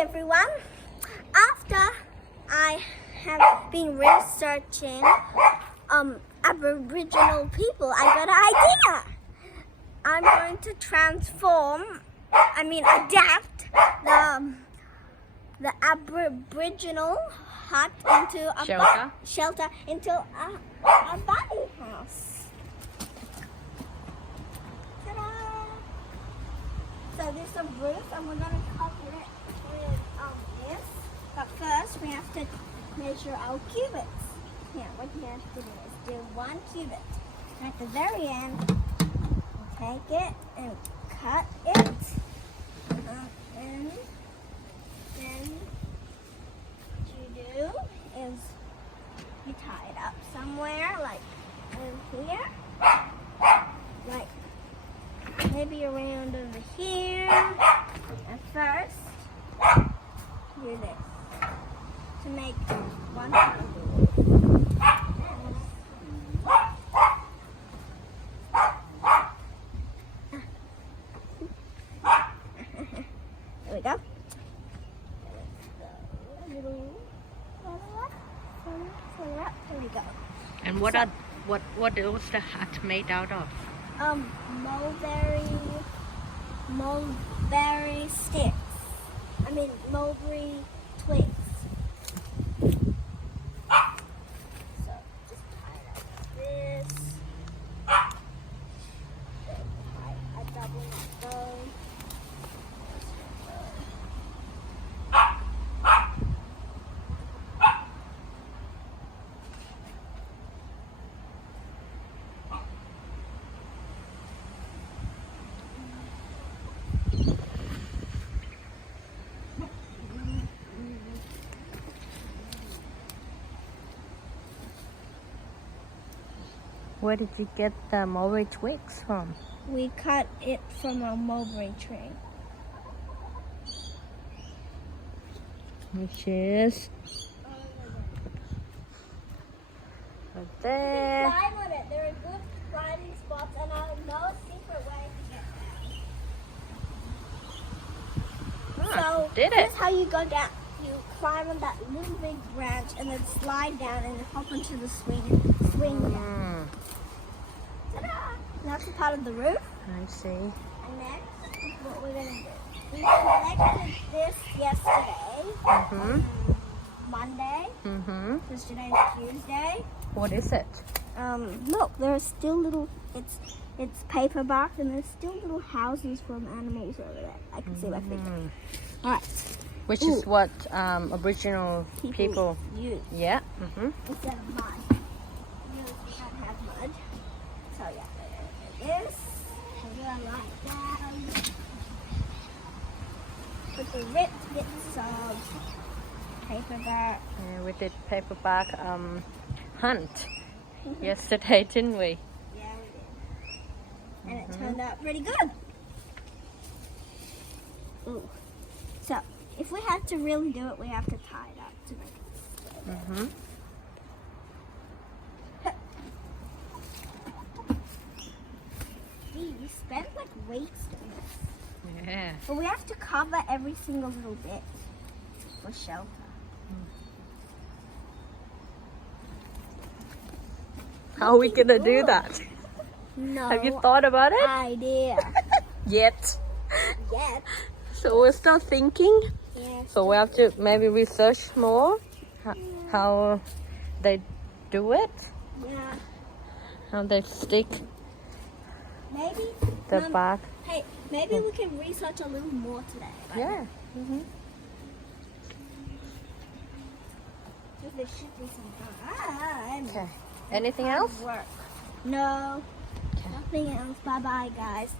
everyone. After I have been researching Aboriginal people, I got an idea. I'm going to adapt the Aboriginal hut into a shelter into a bunny house. Ta-da! So there's some roof, and we're going to cover it with this. But first, we have to measure our cubits. Here, what you have to do is do 1 cubit. And at the very end, take it and cut it. And then what you do is you tie it up somewhere, like in here. Like maybe around over here. And first, do this to make 1 cubit. There we go. There we go. And what is the hut made out of? Mulberry sticks. Mulberry twigs. So just tie it like this. Then tie a double bow. Where did you get the mulberry twigs from? We cut it from a mulberry tree. Which is right there. Climb on it. There are good climbing spots, and I know a secret way to get down. So here's how you go down. You climb on that little big branch, and then slide down, and then hop onto the swing down. Ta-da! That's a part of the roof. I see. And next, what we're gonna do? We collected this yesterday. Monday. Because today is Tuesday. What is it? Look, there are still little. It's paper bark, and there's still little houses from animals over there. I can see my finger. All right. Which is what Aboriginal people use. Yeah. Instead of mud. We can't have mud. So yeah, there it is. And we're gonna lie it down. Put the ripped bits of paper bark. Yeah, we did paperback hunt yesterday, didn't we? Yeah, we did. And it turned out pretty good. Ooh. So, if we have to really do it, we have to tie it up to make it. We spent like weeks doing this. Yeah. But we have to cover every single little bit for shelter. How are we gonna do that? No. Have you thought about it? Idea. Yet. Yet. So we're still thinking. Yes. So we have to maybe research more how they do it. Yeah. How they stick Maybe. the bark. Hey, maybe we can research a little more today. Yeah. There should be some time. Okay. Anything else? Work. No. Okay. Nothing else. Bye-bye, guys.